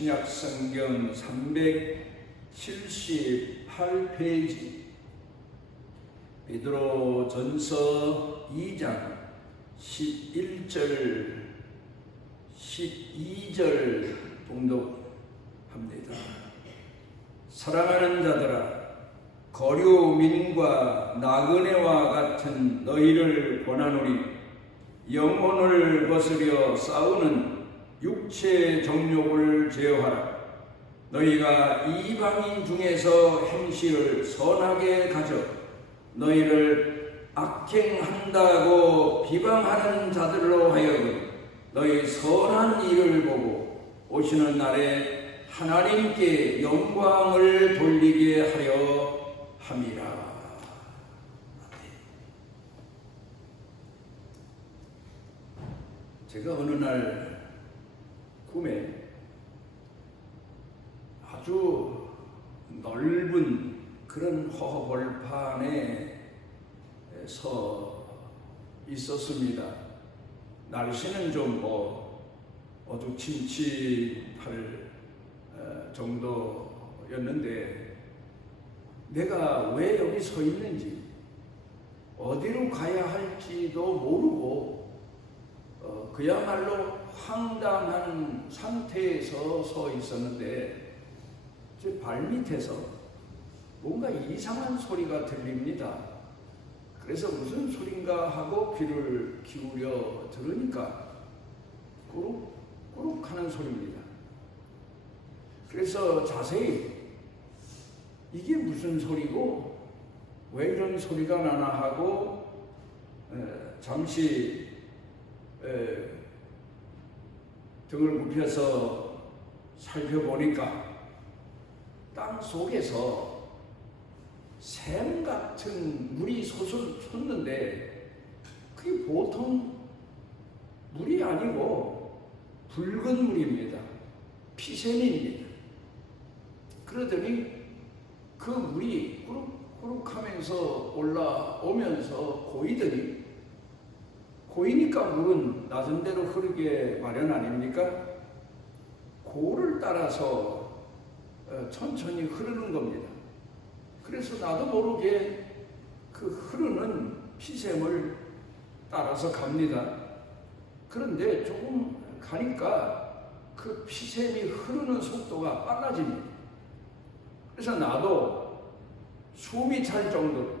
신약 성경 378페이지 베드로 전서 2장 11절 12절 봉독합니다. 사랑하는 자들아, 거류민과 나그네와 같은 너희를 권하노니 영혼을 거스려 싸우는 육체의 정욕을 제어하라. 너희가 이방인 중에서 행실을 선하게 가져 너희를 악행한다고 비방하는 자들로 하여금 너희 선한 일을 보고 오시는 날에 하나님께 영광을 돌리게 하려 함이라. 제가 어느 날 꿈에 아주 넓은 그런 허허벌판에 서 있었습니다. 날씨는 좀 어두침침할 정도였는데 내가 왜 여기 서 있는지 어디로 가야 할지도 모르고 그야말로 황당한 상태에서 서 있었는데 제 발밑에서 뭔가 이상한 소리가 들립니다. 그래서 무슨 소린가 하고 귀를 기울여 들으니까 꾸룩꾸룩 하는 소리입니다. 그래서 자세히 이게 무슨 소리고 왜 이런 소리가 나나 하고 잠시 등을 굽혀서 살펴보니까 땅 속에서 샘 같은 물이 솟는데 그게 보통 물이 아니고 붉은 물입니다. 피샘입니다. 그러더니 그 물이 꾸룩꾸룩 하면서 올라오면서 고이니까 물은 낮은 데로 흐르게 마련 아닙니까? 고를 따라서 천천히 흐르는 겁니다. 그래서 나도 모르게 그 흐르는 피샘을 따라서 갑니다. 그런데 조금 가니까 그 피샘이 흐르는 속도가 빨라집니다. 그래서 나도 숨이 찰 정도로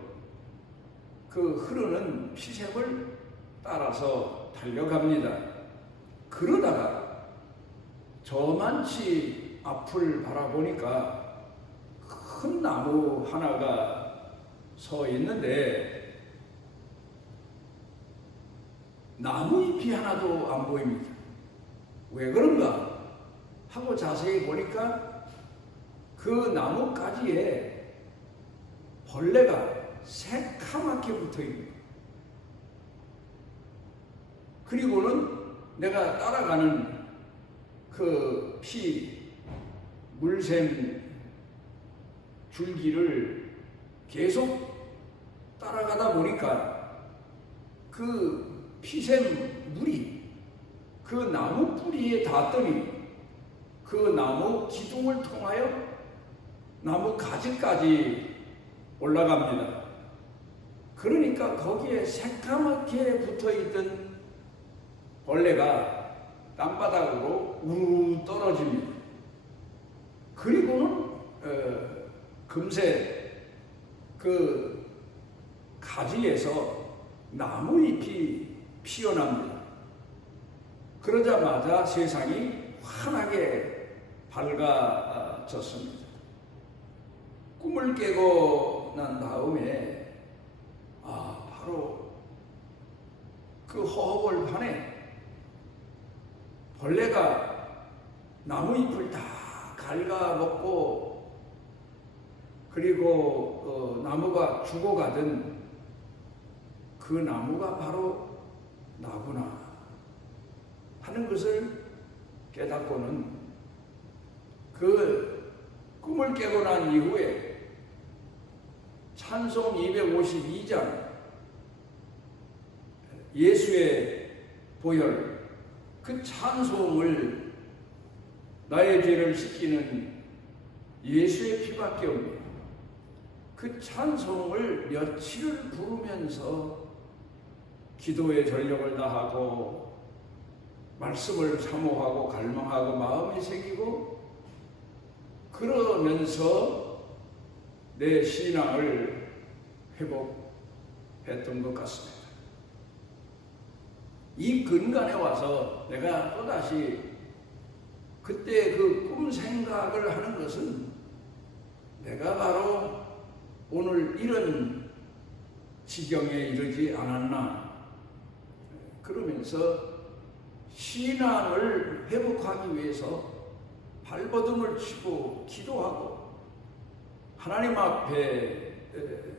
그 흐르는 피샘을 따라서 달려갑니다. 그러다가 저만치 앞을 바라보니까 큰 나무 하나가 서 있는데 나무잎이 하나도 안 보입니다. 왜 그런가 하고 자세히 보니까 그 나뭇가지에 벌레가 새카맣게 붙어 있습니다. 그리고는 내가 따라가는 그 물샘 줄기를 계속 따라가다 보니까 그 피샘 물이 그 나무 뿌리에 닿더니 그 나무 기둥을 통하여 나무 가지까지 올라갑니다. 그러니까 거기에 새까맣게 붙어있던 벌레가 땅바닥으로 우르르 떨어집니다. 그리고는 금세 그 가지에서 나무잎이 피어납니다. 그러자마자 세상이 환하게 밝아졌습니다. 꿈을 깨고 난 다음에 바로 그 허허벌판에 벌레가 나무잎을 다 갉아먹고 그리고 나무가 죽어가던 그 나무가 바로 나구나 하는 것을 깨닫고는 그 꿈을 깨고 난 이후에 찬송 252장 예수의 보혈 그 찬송을 나의 죄를 씻기는 예수의 피밖에 없네요. 그 찬송을 며칠을 부르면서 기도의 전력을 다하고 말씀을 사모하고 갈망하고 마음에 새기고 그러면서 내 신앙을 회복했던 것 같습니다. 이 근간에 와서 내가 또다시 그때 그 꿈 생각을 하는 것은 내가 바로 오늘 이런 지경에 이르지 않았나 그러면서 신앙을 회복하기 위해서 발버둥을 치고 기도하고 하나님 앞에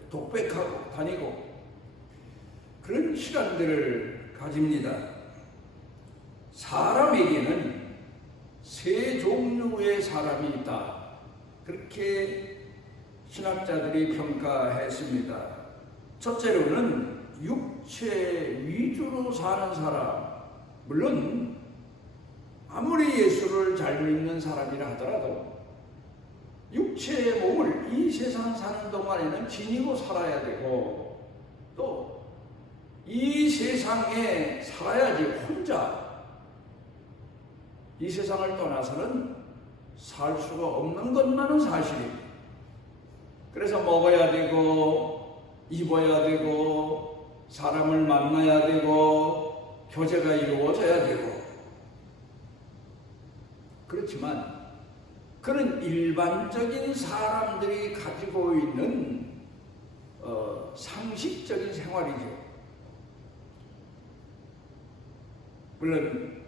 독백하고 다니고 그런 시간들을 가집니다. 사람에게는 세 종류의 사람이 있다. 그렇게 신학자들이 평가했습니다. 첫째로는 육체 위주로 사는 사람, 물론 아무리 예수를 잘 믿는 사람이라 하더라도 육체의 몸을 이 세상 사는 동안에는 지니고 살아야 되고 또 이 세상에 살아야지 혼자 이 세상을 떠나서는 살 수가 없는 것만은 사실입니다. 그래서 먹어야 되고 입어야 되고 사람을 만나야 되고 교제가 이루어져야 되고 그렇지만 그런 일반적인 사람들이 가지고 있는 상식적인 생활이죠. 물론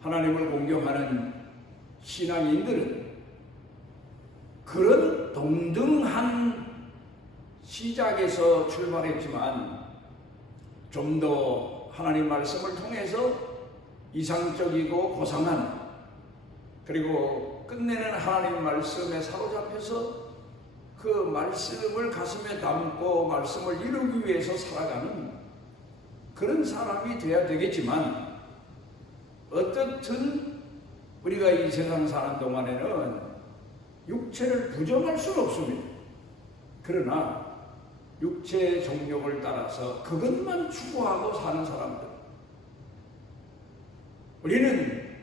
하나님을 공경하는 신앙인들은 그런 동등한 시작에서 출발했지만 좀 더 하나님 말씀을 통해서 이상적이고 고상한 그리고 끝내는 하나님 말씀에 사로잡혀서 그 말씀을 가슴에 담고 말씀을 이루기 위해서 살아가는 그런 사람이 되어야 되겠지만 어떻든 우리가 이 세상 사는 동안에는 육체를 부정할 수는 없습니다. 그러나 육체의 정욕을 따라서 그것만 추구하고 사는 사람들 우리는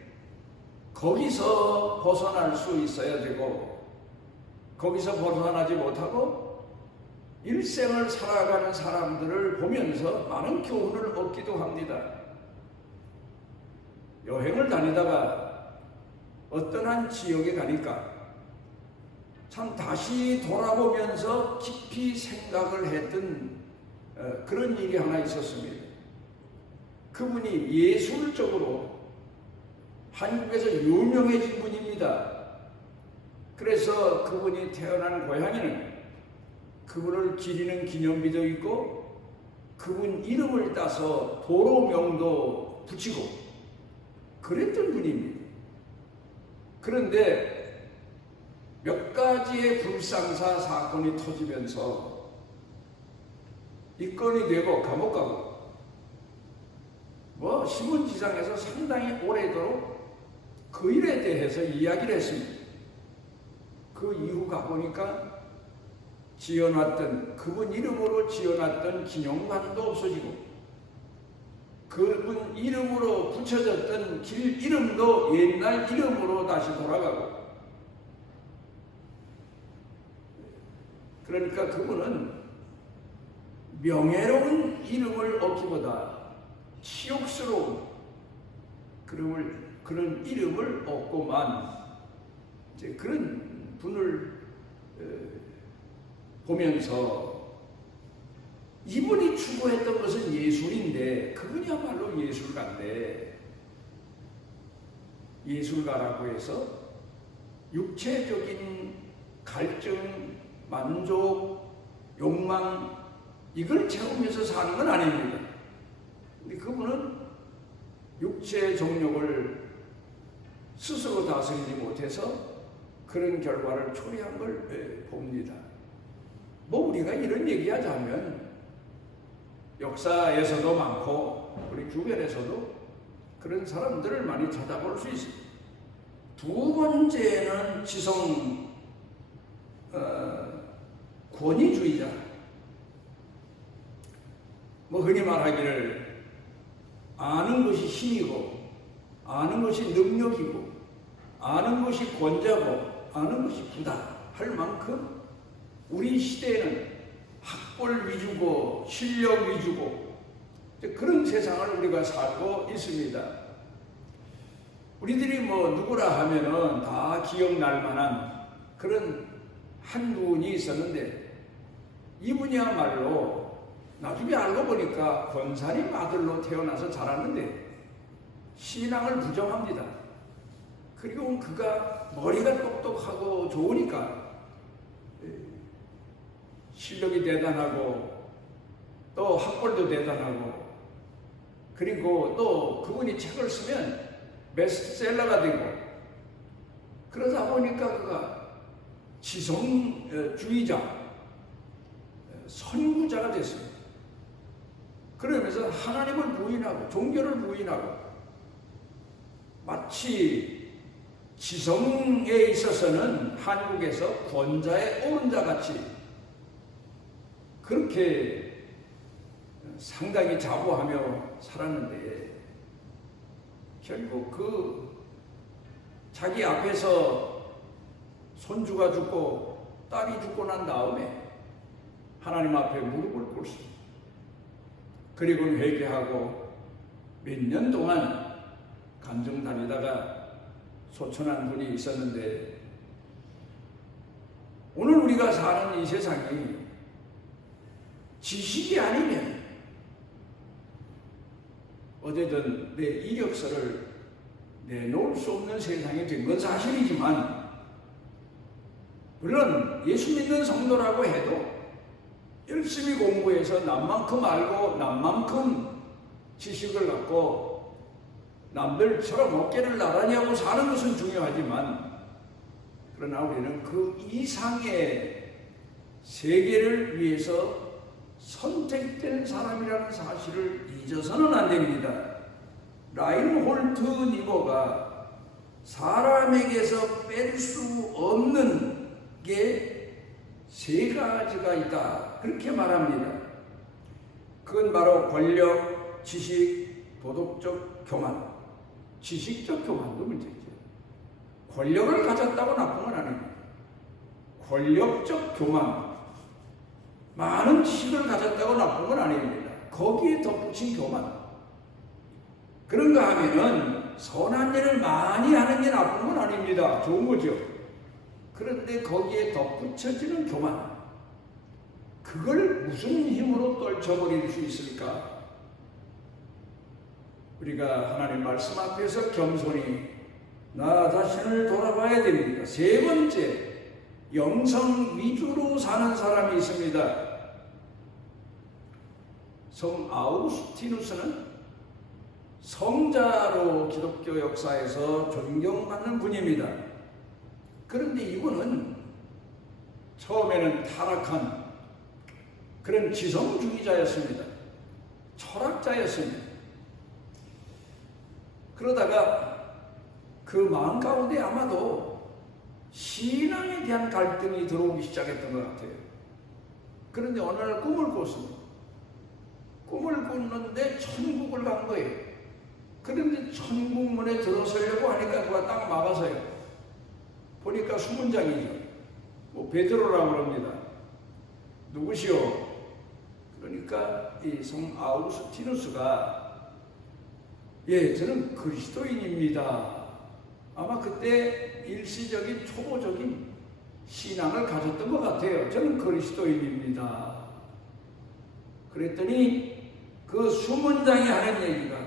거기서 벗어날 수 있어야 되고 거기서 벗어나지 못하고 일생을 살아가는 사람들을 보면서 많은 교훈을 얻기도 합니다. 여행을 다니다가 어떤 한 지역에 가니까 참 다시 돌아보면서 깊이 생각을 했던 그런 일이 하나 있었습니다. 그분이 예술적으로 한국에서 유명해진 분입니다. 그래서 그분이 태어난 고향에는 그분을 기리는 기념비도 있고 그분 이름을 따서 도로명도 붙이고 그랬던 분입니다. 그런데 몇 가지의 불상사 사건이 터지면서 입건이 되고 감옥 가고 신문지상에서 상당히 오래도록 그 일에 대해서 이야기를 했습니다. 그 이후 가보니까 지어놨던 그분 이름으로 지어놨던 기념관도 없어지고 그분 이름으로 붙여졌던 길 이름도 옛날 이름으로 다시 돌아가고 그러니까 그분은 명예로운 이름을 얻기보다 치욕스러운 그런 이름을 얻고만 이제 그런 분을 보면서 이분이 추구했던 것은 예술인데 그분이야말로 예술가인데 예술가라고 해서 육체적인 갈증, 만족, 욕망 이걸 채우면서 사는 건 아닙니다. 근데 그분은 육체의 정욕을 스스로 다스리지 못해서 그런 결과를 초래한 걸 봅니다. 우리가 이런 얘기하자면 역사에서도 많고 우리 주변에서도 그런 사람들을 많이 찾아볼 수 있습니다. 두 번째는 지성 권위주의자. 뭐 흔히 말하기를 아는 것이 힘이고 아는 것이 능력이고 아는 것이 권자고 아는 것이 부다 할 만큼 우리 시대에는 학벌 위주고 실력 위주고 그런 세상을 우리가 살고 있습니다. 우리들이 뭐 누구라 하면은 다 기억날 만한 그런 한 분이 있었는데 이분이야말로 나중에 알고 보니까 권사님 아들로 태어나서 자랐는데 신앙을 부정합니다. 그리고 그가 머리가 똑똑하고 좋으니까 실력이 대단하고 또 학벌도 대단하고 그리고 또 그분이 책을 쓰면 베스트셀러가 되고 그러다 보니까 그가 지성주의자, 선구자가 됐습니다. 그러면서 하나님을 부인하고 종교를 부인하고 마치 지성에 있어서는 한국에서 권자의 오른자같이 그렇게 상당히 자부하며 살았는데 결국 그 자기 앞에서 손주가 죽고 딸이 죽고 난 다음에 하나님 앞에 무릎을 꿇습니다. 그리고는 회개하고 몇 년 동안 감정 다니다가 소천한 분이 있었는데 오늘 우리가 사는 이 세상이 지식이 아니면 어제든 내 이력서를 내놓을 수 없는 세상이 된 건 사실이지만 물론 예수 믿는 성도라고 해도 열심히 공부해서 남만큼 알고 남만큼 지식을 갖고 남들처럼 어깨를 나란히 하고 사는 것은 중요하지만 그러나 우리는 그 이상의 세계를 위해서 선택된 사람이라는 사실을 잊어서는 안 됩니다. 라인홀트 니버가 사람에게서 뺄 수 없는 게 세 가지가 있다 그렇게 말합니다. 그건 바로 권력, 지식, 도덕적 교만. 지식적 교만도 문제죠. 권력을 가졌다고 나쁜 건 아닙니다. 권력적 교만, 많은 지식을 가졌다고 나쁜 건 아닙니다. 거기에 덧붙인 교만. 그런가 하면은 선한 일을 많이 하는 게 나쁜 건 아닙니다. 좋은 거죠. 그런데 거기에 덧붙여지는 교만, 그걸 무슨 힘으로 떨쳐버릴 수 있을까? 우리가 하나님 말씀 앞에서 겸손히 나 자신을 돌아봐야 됩니다. 세 번째, 영성 위주로 사는 사람이 있습니다. 성 아우구스티누스는 성자로 기독교 역사에서 존경받는 분입니다. 그런데 이분은 처음에는 타락한 그런 지성주의자였습니다. 철학자였습니다. 그러다가 그 마음 가운데 아마도 신앙에 대한 갈등이 들어오기 시작했던 것 같아요. 그런데 어느 날 꿈을 꿨습니다. 꿈을 꿨는데 천국을 간 거예요. 그런데 천국문에 들어서려고 하니까 누가 딱 막아서요. 보니까 수문장이죠. 뭐 베드로라고 합니다. 누구시오? 그러니까 이 성 아우구스티누스가 예, 저는 그리스도인입니다. 아마 그때 일시적인 초보적인 신앙을 가졌던 것 같아요. 저는 그리스도인입니다. 그랬더니 그 수문장이 하는 얘기가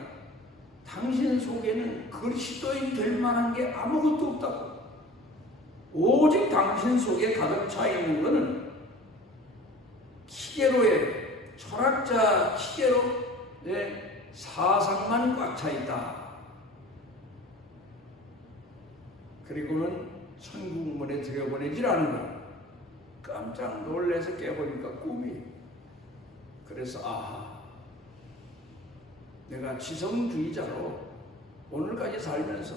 당신 속에는 그리스도인 될 만한 게 아무것도 없다고. 오직 당신 속에 가득 차 있는 것은 키게로의 철학자 키게로의 사상만 꽉 차 있다. 그리고는 천국문에 들여보내질 않는다. 깜짝 놀라서 깨보니까 꿈이. 그래서 아하, 내가 지성주의자로 오늘까지 살면서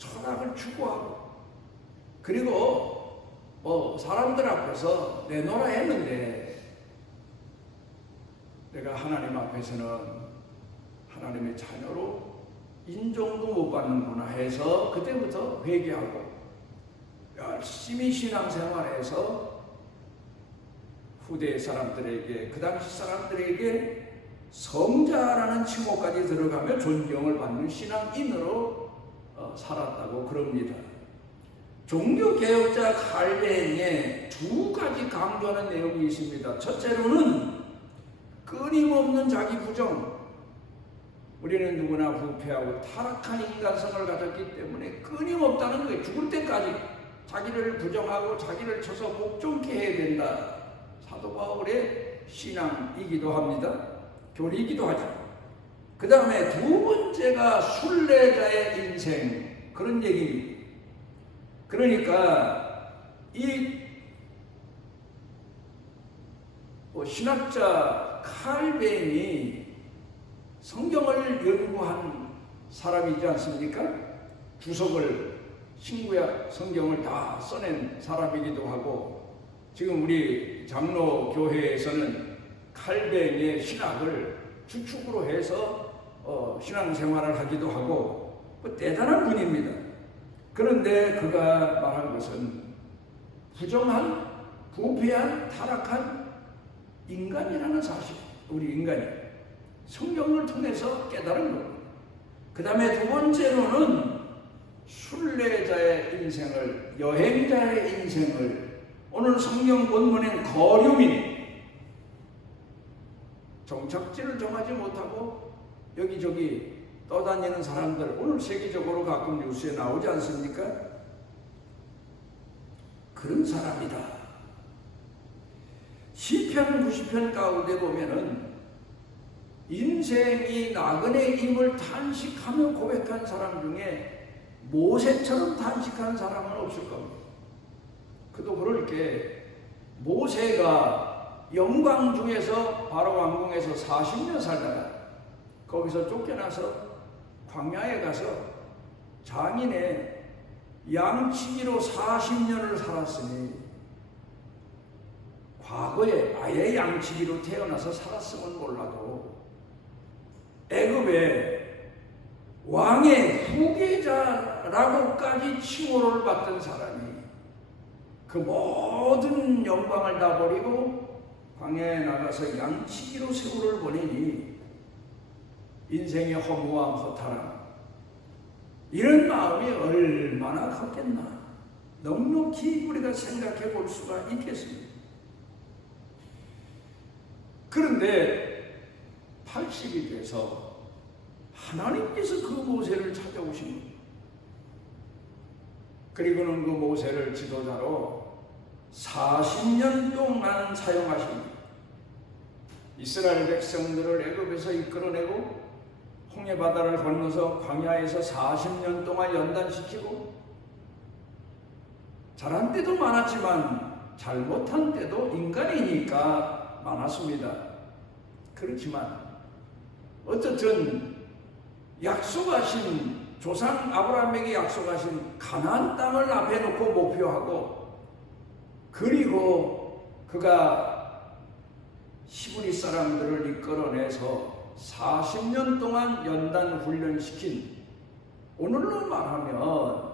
철학을 추구하고, 그리고 사람들 앞에서 내놓으라 했는데 내가 하나님 앞에서는 하나님의 자녀로 인정도 못 받는구나 해서 그때부터 회개하고 열심히 신앙생활해서 후대 사람들에게, 그 당시 사람들에게 성자라는 칭호까지 들어가며 존경을 받는 신앙인으로 살았다고 그럽니다. 종교개혁자 칼뱅에 두 가지 강조하는 내용이 있습니다. 첫째로는 끊임없는 자기 부정. 우리는 누구나 부패하고 타락한 인간성을 가졌기 때문에 끊임없다는 거예요. 죽을 때까지 자기를 부정하고 자기를 쳐서 복종케 해야 된다. 사도 바울의 신앙이기도 합니다. 교리이기도 하죠. 그 다음에 두 번째가 순례자의 인생, 그런 얘기입니다. 그러니까 이 신학자 칼뱅이 성경을 연구한 사람이지 않습니까? 주석을, 신구약 성경을 다 써낸 사람이기도 하고, 지금 우리 장로교회에서는 칼뱅의 신학을 주축으로 해서 신앙생활을 하기도 하고 대단한 분입니다. 그런데 그가 말한 것은 부정한, 부패한, 타락한 인간이라는 사실, 우리 인간이 성경을 통해서 깨달은 겁니다. 그 다음에 두 번째로는 순례자의 인생을, 여행자의 인생을, 오늘 성경 본문엔 거류민, 정착지를 정하지 못하고 여기저기 떠다니는 사람들, 오늘 세계적으로 가끔 뉴스에 나오지 않습니까? 그런 사람이다. 시편 90편 가운데 보면은 인생이 나그네임을 탄식하며 고백한 사람 중에 모세처럼 탄식한 사람은 없을 겁니다. 그도 그럴 게, 모세가 영광 중에서 바로 왕궁에서 40년 살다가 거기서 쫓겨나서 광야에 가서 장인의 양치기로 40년을 살았으니, 과거에 아예 양치기로 태어나서 살았으면 몰라도 애굽의 왕의 후계자라고까지 칭호를 받던 사람이 그 모든 영광을 다 버리고 광야에 나가서 양치기로 세월을 보내니 인생의 허무함, 허탈함, 이런 마음이 얼마나 컸겠나 넉넉히 우리가 생각해 볼 수가 있겠습니다. 그런데 80이 돼서 하나님께서 그 모세를 찾아오신 겁니다. 그리고는 그 모세를 지도자로 40년 동안 사용하십니다. 이스라엘 백성들을 애굽에서 이끌어내고 홍해 바다를 건너서 광야에서 40년 동안 연단시키고, 잘한 때도 많았지만 잘못한 때도 인간이니까 많았습니다. 그렇지만 어쨌든 약속하신, 조상 아브라함에게 약속하신 가나안 땅을 앞에 놓고 목표하고, 그리고 그가 히브리 사람들을 이끌어내서 40년 동안 연단 훈련시킨, 오늘로 말하면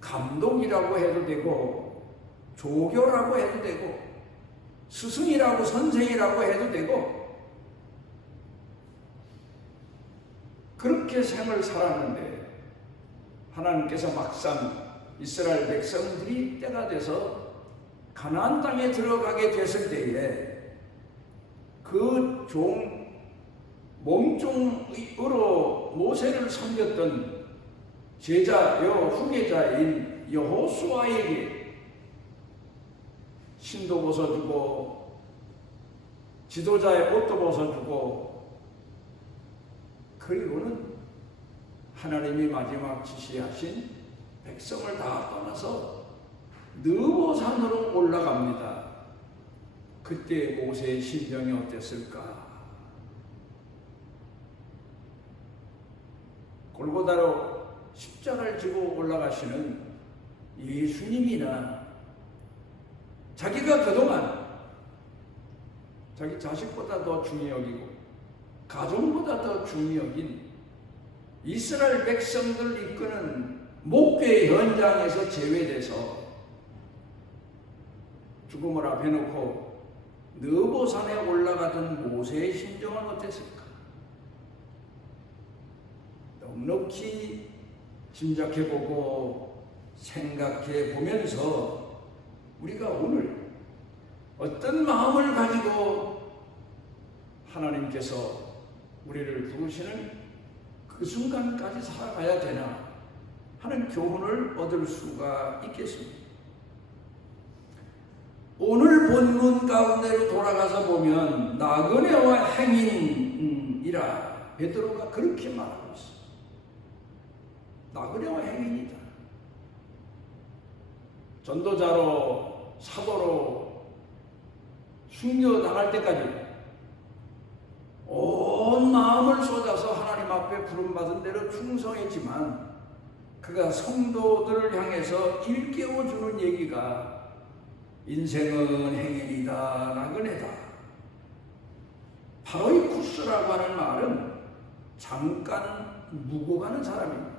감독이라고 해도 되고 조교라고 해도 되고 스승이라고 선생이라고 해도 되고, 그렇게 생을 살았는데 하나님께서 막상 이스라엘 백성들이 때가 돼서 가나안 땅에 들어가게 됐을 때에 그 몸종으로 모세를 섬겼던 제자요 후계자인 여호수아에게 신도 벗어주고 지도자의 옷도 벗어주고, 그리고는 하나님이 마지막 지시하신 백성을 다 떠나서 느보산으로 올라갑니다. 그때 모세의 심정이 어땠을까? 골고다로 십자가를 지고 올라가시는 예수님이나 자기가 그동안 자기 자식보다 더 중히 여기고 가족보다 더 중히 여긴 이스라엘 백성들 이끄는 목회 현장에서 제외돼서 죽음을 앞에 놓고 느보산에 올라가던 모세의 심정은 어땠을까? 넉넉히 짐작해보고 생각해보면서 우리가 오늘 어떤 마음을 가지고 하나님께서 우리를 부르시는 그 순간까지 살아가야 되나 하는 교훈을 얻을 수가 있겠습니다. 오늘 본문 가운데로 돌아가서 보면 나그네와 행인이라 베드로가 그렇게 말하고 있습니다. 나그네와 행인이다. 전도자로 사도로 순교당할 때까지 온 마음을 쏟아서 하나님 앞에 부름받은 대로 충성했지만 그가 성도들을 향해서 일깨워주는 얘기가 인생은 행인이다, 나그네다. 파로이쿠스라고 하는 말은 잠깐 묵고 가는 사람입니다.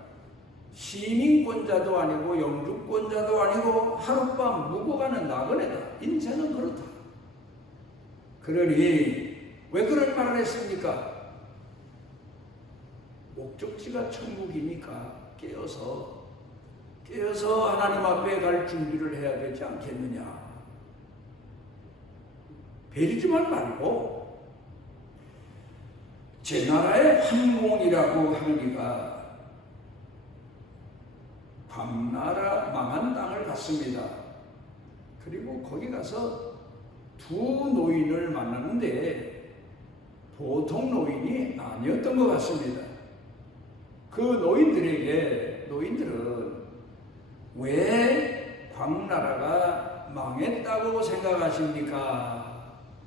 시민권자도 아니고 영주권자도 아니고 하룻밤 묵고 가는 나그네다. 인생은 그렇다. 그러니 왜 그런 말을 했습니까? 목적지가 천국이니까 깨어서 하나님 앞에 갈 준비를 해야 되지 않겠느냐. 베리지만 말고 제 나라의 환공이라고 하는 이가 광나라 망한 땅을 갔습니다. 그리고 거기 가서 두 노인을 만났는데 보통 노인이 아니었던 것 같습니다. 그 노인들은 왜 광나라가 망했다고 생각하십니까?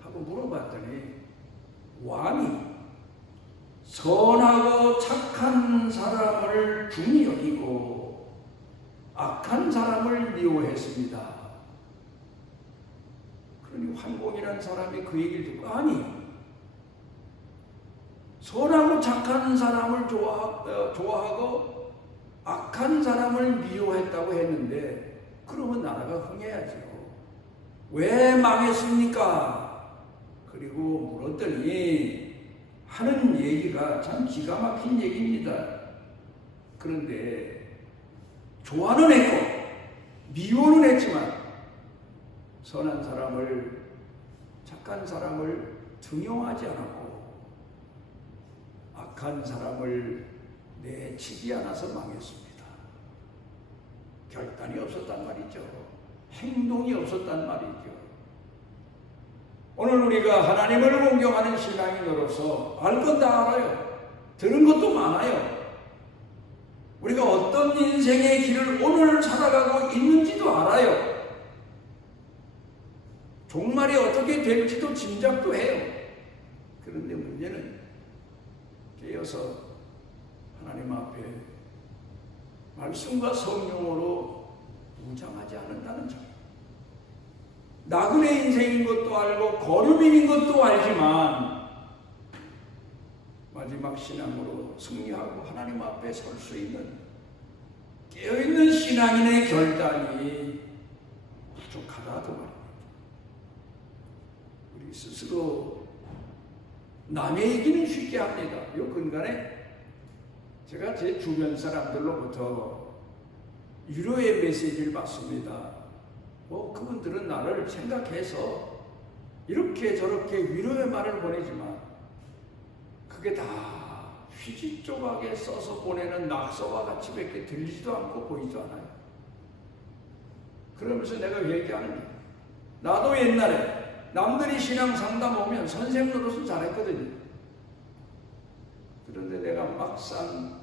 하고 물어봤더니 왕이 선하고 착한 사람을 중히 여기고 악한 사람을 미워했습니다. 그러니 환공이라는 사람이 그 얘기를 듣고 아니 선하고 착한 사람을 좋아하고 악한 사람을 미워했다고 했는데 그러면 나라가 흥해야죠. 왜 망했습니까? 그리고 물었더니 하는 얘기가 참 기가 막힌 얘기입니다. 그런데 좋아는 했고 미워는 했지만 선한 사람을 착한 사람을 등용하지 않았고 악한 사람을 내치지 않아서 망했습니다. 결단이 없었단 말이죠. 행동이 없었단 말이죠. 오늘 우리가 하나님을 공경하는 신앙인으로서 알 것 다 알아요. 들은 것도 많아요. 우리가 어떤 인생의 길을 오늘 살아가고 있는지도 알아요. 종말이 어떻게 될지도 짐작도 해요. 그런데 문제는 깨어서 하나님 앞에 말씀과 성령으로 무장하지 않는다는 점. 나그네 인생인 것도 알고 거름인 것도 알지만 마지막 신앙으로 승리하고 하나님 앞에 설 수 있는 깨어있는 신앙인의 결단이 부족하다고 말합니다. 우리 스스로 남의 얘기는 쉽게 합니다. 요 근간에 제가 제 주변 사람들로부터 위로의 메시지를 받습니다. 그분들은 나를 생각해서 이렇게 저렇게 위로의 말을 보내지만 그게 다 휴지 조각에 써서 보내는 낙서와 같이 밖에 들리지도 않고 보이지도 않아요. 그러면서 내가 얘기하는 거예요. 나도 옛날에 남들이 신앙 상담 오면 선생 노릇은 잘했거든요. 그런데 내가 막상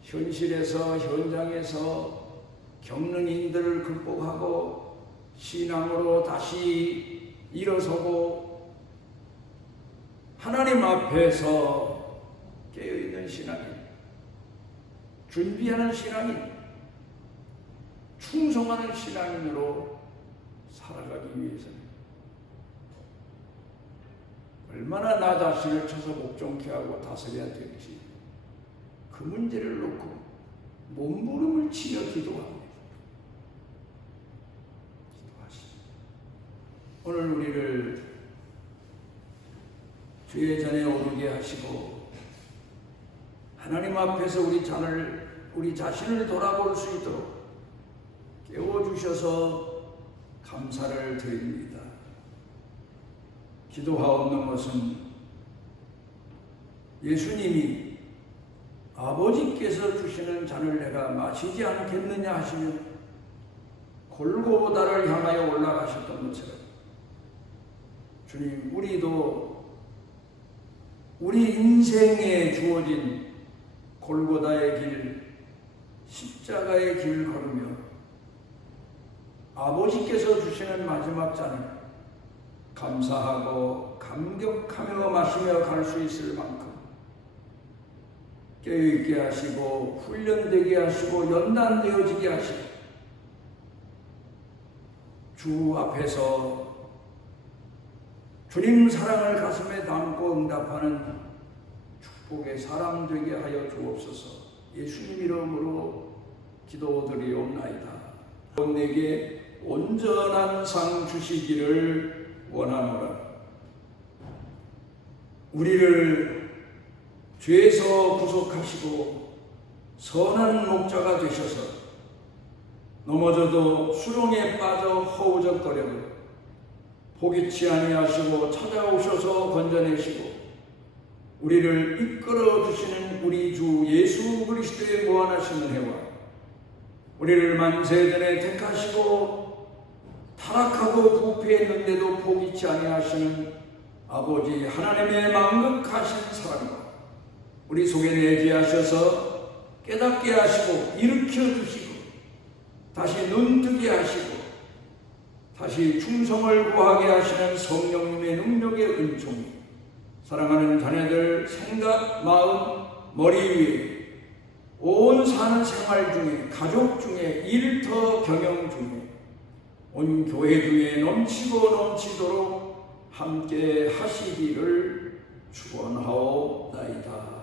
현실에서 현장에서 겪는 인들을 극복하고 신앙으로 다시 일어서고 하나님 앞에서 깨어있는 신앙인 준비하는 신앙인, 충성하는 신앙인으로 살아가기 위해서는 얼마나 나 자신을 쳐서 목종케 하고 다스려야 될지 그 문제를 놓고 몸부림을 치며 기도합니다. 오늘 우리를 주의 전에 오르게 하시고 하나님 앞에서 우리 자신을 돌아볼 수 있도록 깨워주셔서 감사를 드립니다. 기도하옵는 것은 예수님이 아버지께서 주시는 잔을 내가 마시지 않겠느냐 하시며 골고다를 향하여 올라가셨던 것처럼 주님, 우리도 우리 인생에 주어진 골고다의 길, 십자가의 길 걸으며 아버지께서 주시는 마지막 잔을 감사하고 감격하며 마시며 갈 수 있을 만큼 깨어있게 하시고 훈련되게 하시고 연단되어지게 하시고 주 앞에서 주님 사랑을 가슴에 담고 응답하는 축복의 사람 되게 하여 주옵소서. 예수님 이름으로 기도드리옵나이다. 내게 온전한 상 주시기를 원하노라. 우리를 죄에서 구속하시고 선한 목자가 되셔서 넘어져도 수렁에 빠져 허우적거려도 포기치 아니하시고 찾아오셔서 건져내시고 우리를 이끌어 주시는 우리 주 예수 그리스도의 무한하신 은혜와 우리를 만세전에 택하시고 타락하고 부패했는데도 포기치 아니하시는 아버지 하나님의 만극하신 사랑과 우리 속에 내재하셔서 깨닫게 하시고 일으켜 주시고 다시 눈뜨게 하시고 다시 충성을 구하게 하시는 성령님의 능력의 은총이 사랑하는 자녀들 생각, 마음, 머리 위에 온 사는 생활 중에 가족 중에 일터 경영 중에 온 교회 중에 넘치고 넘치도록 함께 하시기를 축원하옵나이다.